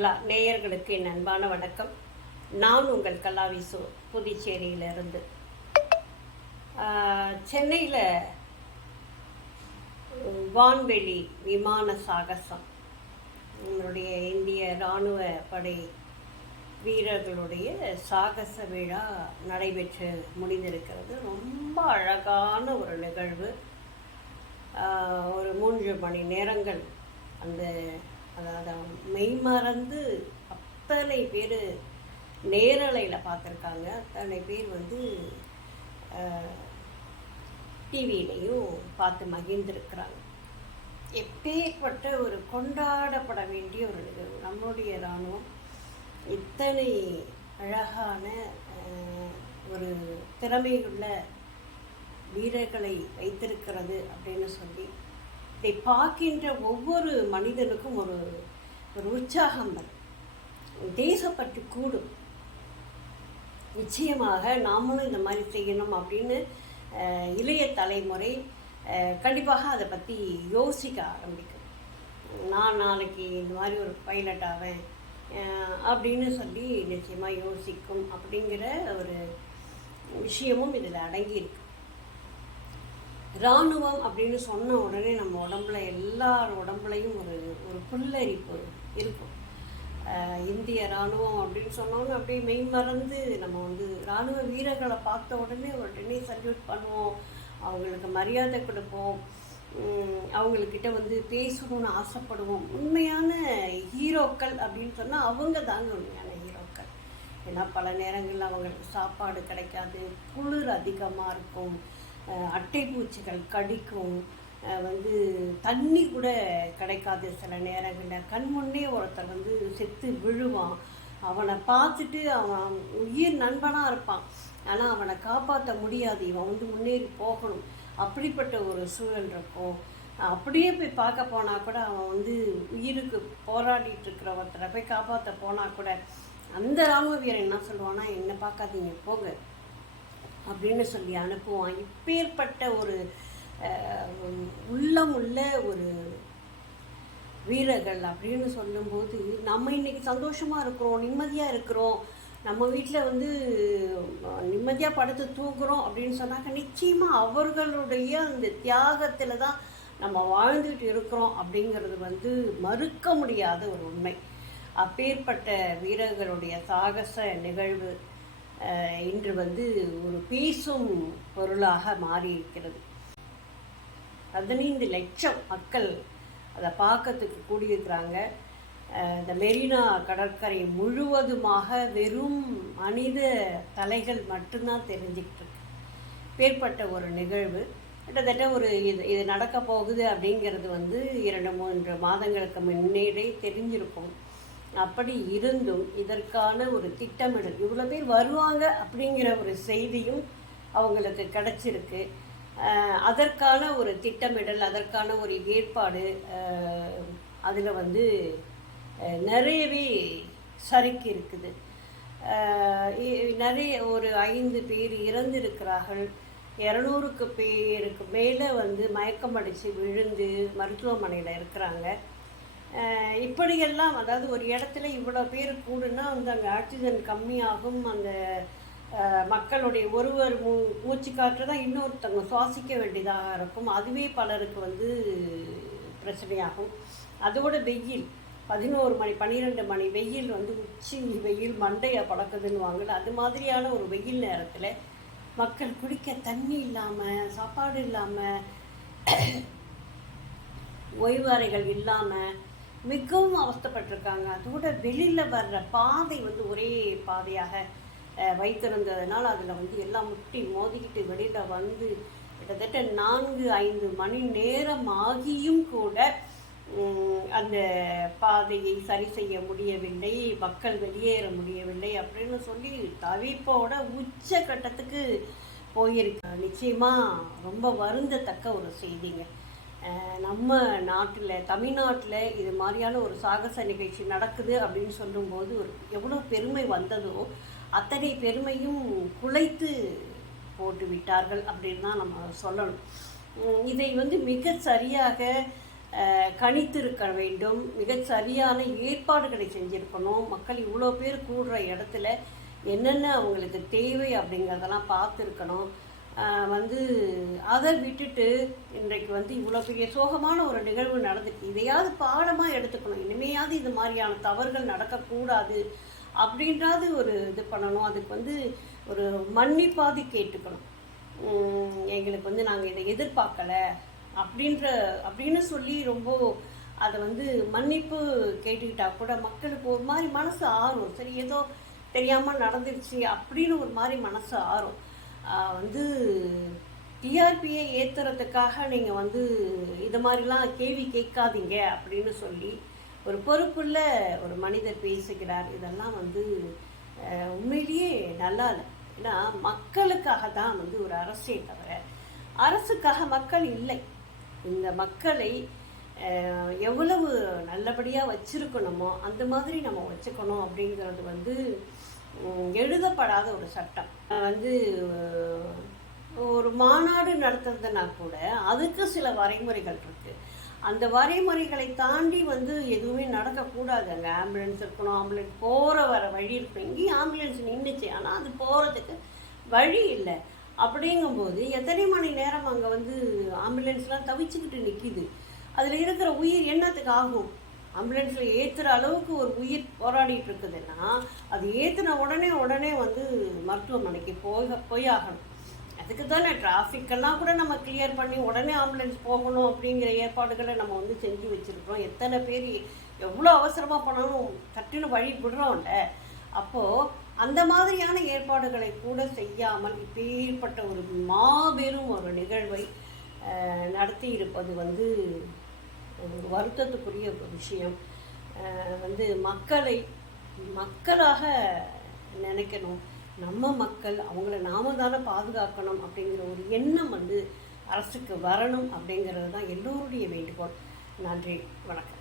உலா நேயர்களுக்கு என் அன்பான வணக்கம். நான் உங்கள் கலாவிசு புதுச்சேரியிலிருந்து. சென்னையில் வான்வெளி விமான சாகசம். நம்மளுடைய இந்திய இராணுவ படை வீரர்களுடைய சாகச விழா நடைபெற்று முடிந்திருக்கிறது. ரொம்ப அழகான ஒரு நிகழ்வு. ஒரு மூன்று மணி நேரங்கள் அந்த அதாவது மெய்மறந்து அத்தனை பேர் நேரலையில் பார்த்துருக்காங்க. அத்தனை பேர் வந்து டிவியிலையும் பார்த்து மகிழ்ந்திருக்கிறாங்க. எப்பேற்பட்ட ஒரு கொண்டாடப்பட வேண்டிய ஒரு நிகழ்வு. நம்மளுடைய இராணுவம் இத்தனை அழகான ஒரு திறமையுள்ள வீரர்களை வைத்திருக்கிறது அப்படின்னு சொல்லி இதை பார்க்கின்ற ஒவ்வொரு மனிதனுக்கும் ஒரு ஒரு உற்சாகம் வரும். தேசப்பற்று கூடும். நிச்சயமாக நாமளும் இந்த மாதிரி செய்யணும் அப்படின்னு இளைய தலைமுறை கண்டிப்பாக அதை பற்றி யோசிக்க ஆரம்பிக்கும். நான் நாளைக்கு இந்த மாதிரி ஒரு பைலட் ஆவேன் அப்படின்னு சொல்லி நிச்சயமாக யோசிக்கும் அப்படிங்கிற ஒரு விஷயமும் இதில் அடங்கியிருக்கு இராணுவம் அப்படின்னு சொன்ன உடனே நம்ம உடம்புல எல்லார் உடம்புலையும் ஒரு ஒரு புல்லரிப்பு இருக்கும். இந்திய இராணுவம் அப்படின்னு சொன்னோன்னு அப்படியே மெய் மறந்து நம்ம வந்து இராணுவ வீரர்களை பார்த்த உடனே உடனே சல்யூட் பண்ணுவோம். அவங்களுக்கு மரியாதை கொடுப்போம். அவங்கக்கிட்ட வந்து பேசணும்னு ஆசைப்படுவோம். உண்மையான ஹீரோக்கள் அப்படின்னு சொன்னால் அவங்க தாங்க உண்மையான ஹீரோக்கள். ஏன்னா பல நேரங்களில் அவங்களுக்கு சாப்பாடு கிடைக்காது குளிர் அதிகமாக இருக்கும். அட்டை பூச்சிகள் கடிக்கும் வந்து தண்ணி கூட கிடைக்காது சில நேரங்களில். கண் முன்னே ஒருத்தர் வந்து செத்து விழுவான். அவனை பார்த்துட்டு அவன் உயிர் நண்பனாக இருப்பான். ஆனால் அவனை காப்பாற்ற முடியாது. இவன் வந்து முன்னேறி போகணும். அப்படிப்பட்ட ஒரு சூழல் இருக்கும். அப்படியே போய் பார்க்க போனால் கூட அவன் வந்து உயிருக்கு போராடிட்டு இருக்கிற ஒருத்தரை போய் காப்பாற்ற போனால் கூட அந்த ராம வீரன் என்ன சொல்லுவான்னா என்னை பார்க்காதீங்க போங்க. அப்படின்னு சொல்லி அனுப்புவான். இப்பேற்பட்ட ஒரு உள்ளம் உள்ள ஒரு வீரர்கள் அப்படின்னு சொல்லும்போது நம்ம இன்னைக்கு சந்தோஷமாக இருக்கிறோம் நிம்மதியாக இருக்கிறோம். நம்ம வீட்டில் வந்து நிம்மதியாக படுத்து தூங்குகிறோம் அப்படின்னு சொன்னாக்க நிச்சயமாக அவர்களுடைய அந்த தியாகத்தில் தான் நம்ம வாழ்ந்துட்டு இருக்கிறோம் அப்படிங்கிறது வந்து மறுக்க முடியாத ஒரு உண்மை. அப்பேற்பட்ட வீரர்களுடைய சாகச நிகழ்வு இன்று வந்து ஒரு பீசும் பொருளாக மாறியிருக்கிறது. பதினைந்து லட்சம் மக்கள் அதை பார்க்கறதுக்கு கூடியிருக்கிறாங்க. இந்த மெரினா கடற்கரை முழுவதுமாக வெறும் மனித தலைகள் மட்டும்தான் தெரிஞ்சுக்கிட்டு இருக்கு. பேர்பட்ட ஒரு நிகழ்வு. கிட்டத்தட்ட ஒரு இது இது நடக்க போகுது அப்படிங்கிறது வந்து இரண்டு மூன்று மாதங்களுக்கு முன்னேடே தெரிஞ்சிருக்கும். அப்படி இருந்தும் இதற்கான ஒரு திட்டமிடல். இவ்வளோ பேர் வருவாங்க அப்படிங்கிற ஒரு செய்தியும் அவங்களுக்கு கிடைச்சிருக்கு. அதற்கான ஒரு திட்டமிடல் அதற்கான ஒரு ஏற்பாடு அதில் வந்து நிறையவே சறுக்கி இருக்குது. நிறைய ஒரு ஐந்து பேர் இறந்திருக்கிறார்கள். இரநூறுக்கு பேருக்கு மேலே வந்து மயக்கம் அடித்து விழுந்து மருத்துவமனையில் இருக்கிறாங்க. இப்படியெல்லாம் அதாவது ஒரு இடத்துல இவ்வளோ பேர் கூடுனா வந்து அங்கே ஆக்சிஜன் கம்மியாகும். அந்த மக்களுடைய ஒருவர் மூ மூச்சு காற்று தான் இன்னொருத்தவங்க சுவாசிக்க வேண்டியதாக இருக்கும். அதுவே பலருக்கு வந்து பிரச்சனையாகும். அதோட வெயில் பதினோரு மணி பன்னிரெண்டு மணி வெயில் வந்து உச்சி வெயில் மண்டையை பழக்குதுன்னு வாங்கல அது மாதிரியான ஒரு வெயில் நேரத்தில் மக்கள் குடிக்க தண்ணி இல்லாமல் சாப்பாடு இல்லாமல் ஓய்வறைகள் இல்லாமல் மிகவும் அவஸ்தைப்பட்டிருக்காங்க. அதோட வெளியில் வர்ற பாதை வந்து ஒரே பாதையாக வைத்திருந்ததுனால அதில் வந்து எல்லாம் முட்டி மோதிக்கிட்டு வெளியில் வந்து கிட்டத்தட்ட நான்கு ஐந்து மணி நேரம் ஆகியும் கூட அந்த பாதையை சரி செய்ய முடியவில்லை மக்கள் வெளியேற முடியவில்லை அப்படின்னு சொல்லி தவிப்போட உச்ச கட்டத்துக்கு போயிருக்கு நிச்சயமாக ரொம்ப வருந்தத்தக்க ஒரு செய்திங்க. நம்ம நாட்டில் தமிழ்நாட்டில் இது மாதிரியான ஒரு சாகச நிகழ்ச்சி நடக்குது அப்படின்னு சொல்லும்போது ஒரு எவ்வளோ பெருமை வந்ததோ அத்தனை பெருமையும் குலைத்து போட்டு விட்டார்கள் அப்படின்னு தான் நம்ம சொல்லணும். இதை வந்து மிக சரியாக கணித்திருக்க வேண்டும். மிக சரியான ஏற்பாடுகளை செஞ்சுருக்கணும். மக்கள் இவ்வளோ பேர் கூடுற இடத்துல என்னென்ன அவங்களுக்கு தேவை அப்படிங்கிறதெல்லாம் பார்த்துருக்கணும். வந்து அதை விட்டுட்டு இன்றைக்கு வந்து இவ்வளோ பெரிய சோகமான ஒரு நிகழ்வு நடந்துச்சு. இதையாவது பாடமாக எடுத்துக்கணும். இனிமையாவது இது மாதிரியான தவறுகள் நடக்கக்கூடாது அப்படின்றாவது ஒரு இது பண்ணணும். அதுக்கு வந்து ஒரு மன்னிப்பாதி கேட்டுக்கணும். எங்களுக்கு வந்து நாங்கள் இதை எதிர்பார்க்கலை அப்படின்ற அப்படின்னு சொல்லி ரொம்ப அதை வந்து மன்னிப்பு கேட்டுக்கிட்டா கூட மக்களுக்கு ஒரு மாதிரி மனசு ஆறும். சரி ஏதோ தெரியாமல் நடந்துருச்சு அப்படின்னு ஒரு மாதிரி மனசு ஆறும். வந்து டிஆர்பியை ஏற்றுறதுக்காக நீங்கள் வந்து இது மாதிரிலாம் கேள்வி கேட்காதீங்க அப்படின்னு சொல்லி ஒரு பொறுப்புள்ள ஒரு மனிதர் பேசுகிறார். இதெல்லாம் வந்து உண்மையிலேயே நல்லா இல்லை. ஏன்னா மக்களுக்காக தான் வந்து ஒரு அரசே தவிர அரசுக்காக மக்கள் இல்லை. இந்த மக்களை எவ்வளவு நல்லபடியாக வச்சுருக்கணுமோ அந்த மாதிரி நம்ம வச்சுக்கணும் அப்படிங்கிறது வந்து எழுதப்படாத ஒரு சட்டம். வந்து ஒரு மாநாடு நடத்துறதுனா கூட அதுக்கு சில வரைமுறைகள் இருக்கு. அந்த வரைமுறைகளை தாண்டி வந்து எதுவுமே நடக்கக்கூடாது அங்கே ஆம்புலன்ஸ் இருக்கணும் ஆம்புலன்ஸ் போகிற வர வழி இருக்கும் இங்கேயும் ஆம்புலன்ஸ் நின்றுச்சு ஆனால் அது போகிறதுக்கு வழி இல்லை. அப்படிங்கும்போது எத்தனை மணி நேரம் அங்கே வந்து ஆம்புலன்ஸ்லாம் தவிச்சுக்கிட்டு நிற்கிது அதில் இருக்கிற உயிர் என்னத்துக்கு ஆகும்? ஆம்புலன்ஸில் ஏற்றுற அளவுக்கு ஒரு உயிர் போராடிட்டு இருக்குதுன்னா அது ஏற்றுன உடனே உடனே வந்து மருத்துவமனைக்கு போய் ஆகணும் அதுக்கு தானே டிராஃபிக்கெல்லாம் கூட நம்ம கிளியர் பண்ணி உடனே ஆம்புலன்ஸ் போகணும் அப்படிங்கிற ஏற்பாடுகளை நம்ம வந்து செஞ்சு வச்சுருக்கோம் எத்தனை பேர் எவ்வளோ அவசரமாக பண்ணணும் தட்டுன்னு வழி விடுறோம்ல. அப்போது அந்த மாதிரியான ஏற்பாடுகளை கூட செய்யாமல் இப்பேற்பட்ட ஒரு மாபெரும் ஒரு நிகழ்வை நடத்தி இருப்பது வந்து ஒரு வருத்தத்துக்குரிய ஒரு விஷயம் வந்து மக்களை மக்களாக நினைக்கணும். நம்ம மக்கள் அவங்கள நாம தானே பாதுகாக்கணும் அப்படிங்கிற ஒரு எண்ணம் வந்து அரசுக்கு வரணும் அப்படிங்கிறது தான் எல்லோருடைய வேண்டுகோள். நன்றி வணக்கம்.